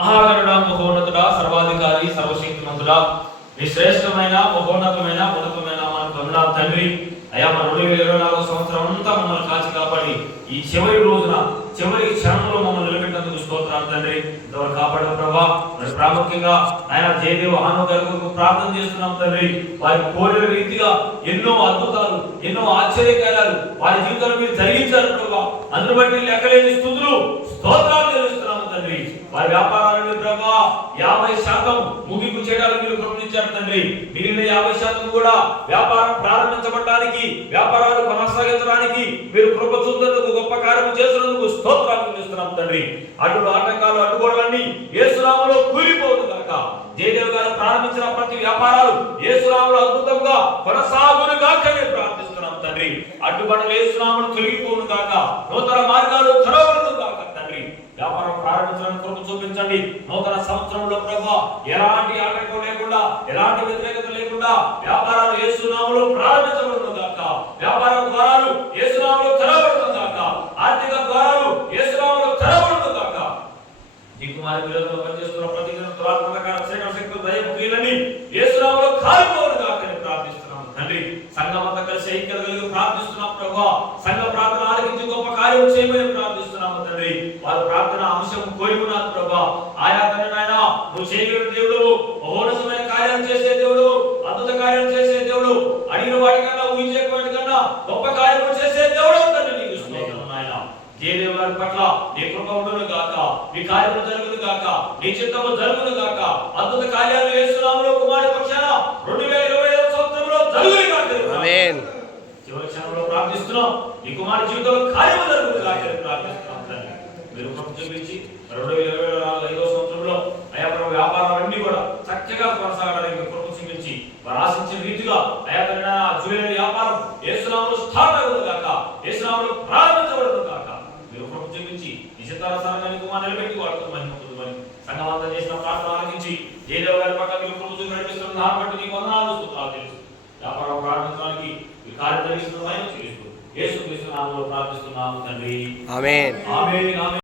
మహాగణుడా, మహోన్నతుడా, సర్వాధికారి, సర్వశక్తిమంతుడా, మీ శ్రేష్టమైన మహోన్నతమైన ఉన్నతమైన మనకు వందనాలు తండ్రి. అయా, మన 2024 సంవత్సరం అంతా మమ్మల్ని కాచి కాపాడి ఈ చివరి రోజున చివరి క్షణంలో మమ్మల్ని నిలబెట్టినందుకు స్తోత్రాలు తండ్రి. ఇంతవరకు కాపాడు ప్రభా. మరి ప్రాముఖ్యంగా ఆయన జయదేవ్ ఆనో గారి కొరకు ప్రార్థన చేస్తున్నాం తండ్రి. వారి కోరిన రీతిగా ఎన్నో అద్భుతాలు, ఎన్నో ఆశ్చర్యకార్యాలు వారి జీవితంలో మీరు జరిగించారు ప్రభా. అందును బట్టి లెక్కలేని స్తుతులు స్తోత్రాలు చెల్లిస్తున్నాము తండ్రి. వారి వ్యాపారాలను ప్రభా 50% ముగింపు చేయడానికి మీరు కృపనిచ్చారు తండ్రి. మిగిలిన 50% కూడా వ్యాపారం ప్రారంభించబడడానికి, వ్యాపారాలు కొనసాగించడానికి మీరు కృప చూపునందుకు, గొప్ప కార్యం చేస్తున్నందుకు స్తోత్రాలు చెల్లిస్తున్నాం తండ్రి. అడ్డు ఆటంకాలు, అడ్డుగోడలన్నీ యేసు నామములో కూలిపోవును గాక. జయదేవ్ గారు ప్రారంభించిన ప్రతి వ్యాపారాలు యేసు నామములో అద్భుతంగా కొనసాగును గాక అని ప్రార్థిస్తున్నాం తండ్రి. అడ్డుబండలు యేసు నామములో తొలగిపోవును గాక. నూతన మార్గాలు తెరవబడును గాక తండ్రి. వ్యాపారం ప్రారంభించడానికి కృప చూపించండి. నూతన సంవత్సరంలో ప్రభా ఎలాంటి ఆటంకం లేకుండా, ఎలాంటి వ్యతిరేకత లేకుండా వ్యాపారాలు యేసు నామములో ప్రారంభించబడును గాక. వ్యాపార ద్వారాలు యేసు నామములో తెరవబడును గాక. ఆర్థిక ద్వారాలు యేసు నామములో తెరవబడును గాక. దిక్కుమాలి విరోధంలో పనిచేస్తున్న ప్రతి దురాత్మక శక్తులు దయపు క్రియలని యేసు నామములో కాలిపోవును గాక అని ప్రార్థిస్తున్నాము తండ్రి. సంఘమంతా కలిసి ఐక్యత కలిగి ప్రార్థిస్తున్నాం ప్రభా. సంఘ ప్రార్థన ఆలకించి గొప్ప కార్యం చేయమని ప్రార్థిస్తున్నాము తండ్రి. వారి ప్రార్థన అంశం కోరి ఉన్నారు ప్రభా. ఆయా తండ్రి నాయన నువ్వు చేయగలిగిన దేవుడు, మహోన్నతమైన కార్యాలు చేసే దేవుడు, అద్భుత కార్యాలు చేసే దేవుడు, అడిగిన వాటికన్నా ఊహించే వాటికన్నా గొప్ప కార్యములు చేసే దేవుడు తండ్రి. నీకు స్తోత్రం నాయన. జయదేవ్ గారి పట్ల నీ కృప ఉండును గాక. నీ కార్యములు జరుగును గాక. నీ చిత్తము జరుగును గాక. అద్భుత కార్యాలు యేసు నామములో కుమారుని పక్షాన 2025 సంవత్సరంలో జరుగును గాక. ఆమేన్. చివరి క్షణంలో ప్రార్థిస్తున్నాం. నీ కుమారుని జీవితంలో కార్యములు జరుగును గాక అని ప్రార్థిస్తున్నాం తండ్రి. మీరు కృప చూపించి 2025 సంవత్సరంలో అయా ప్రభు వ్యాపారాలన్నీ కూడా చక్కగా కొనసాగడానికి కృప చూపించి వారు ఆశించిన రీతిగా అయా తండ్రి జ్యువెలరీ వ్యాపారం యేసు నామములో స్టార్ట్ అగును గాక. యేసు నామములో ప్రారంభించబడును గాక. మీరు కృప చూపించి ఈ చిత్తానుసారంగా కుమార్ నిలబెట్టి వాడుతూ మహిమపొందుమని సంఘమంతా చేసిన ప్రార్థన ఆలకించి జయదేవ్ గారి పట్ల మీరు కృప చూపి నడిపిస్తున్న దాన్ని బట్టి నీకు వందనాలు స్తుతులు తెలుసు. వ్యాపారం ప్రారంభించడానికి ఈ కార్యం జరిగిస్తున్న మహిమ చెల్లిస్తూ యేసు క్రీస్తు నామములో ప్రార్థిస్తున్నాము తండ్రి. ఆమేన్. ఆమేన్.